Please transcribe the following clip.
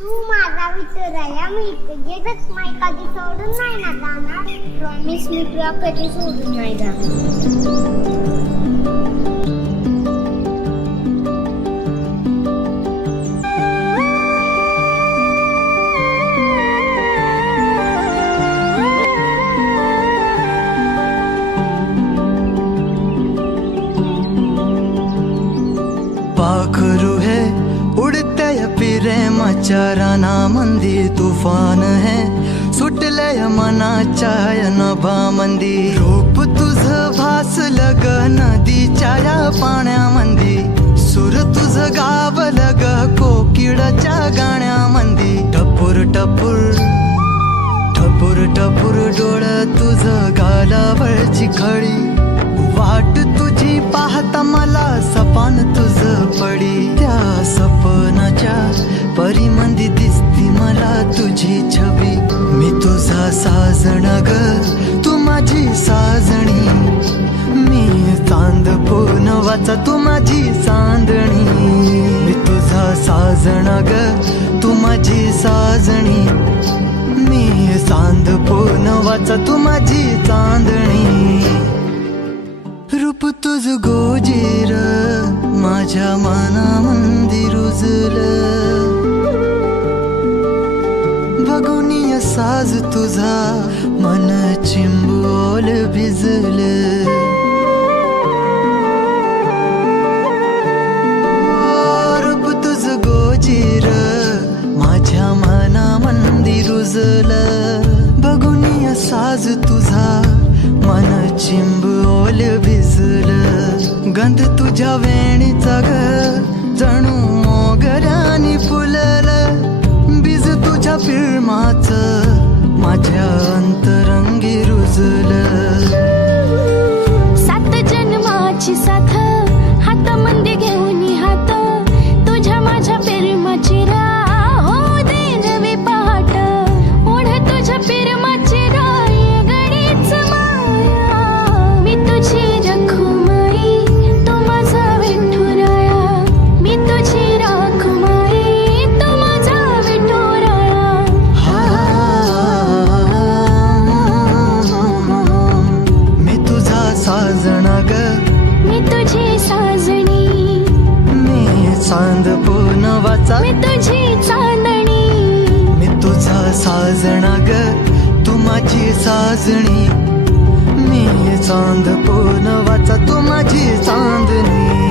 तू माझा मित्र आहे मी तुझेच माय कधी सोडून नाही ना जाणार. प्रॉमिस मी तुला कधी सोडून नाही जाणार. पाखरू है उडते प्रेमाच्या रानामंदी तुफान है। सुटलय मनाच्या नभामंदी रूप तुझ भासलं ग नदीच्या या पाण्यामंदी सुर तुझ गावलं ग कोकिडच्या गाण्यामंदी टपूर टपूर टपूर टपूर डोळ तुझ गालावरची खळी वाट तुझी पाहता मला सपान तुझ साजण ग तू माझी साजणी. मी चांद वाचा तू माझी चांदणी. मी तुझा साजण ग तू माझी साजणी. मी चांद वाचा तू माझी चांदणी. रूप तुझ गोजीर माझ्या माना मंदिर उजलं. साज तुझा मन चिंबोल भिजल. रूप तुझ गोजीर माझ्या मनामंदी रुजल. बघून साज तुझा मन चिंबोल भिजल. गंध तुझ्या वेणीचा तुझ्या माझ्या अंतरंगी रुजल. ग मी तुझी साजणी मी चांद पूनवाचा मी तुझी चांदणी। मी तुझा साजणा ग। तू माझी साजणी। मी चांद पूनवाचा तू माझी चांदणी।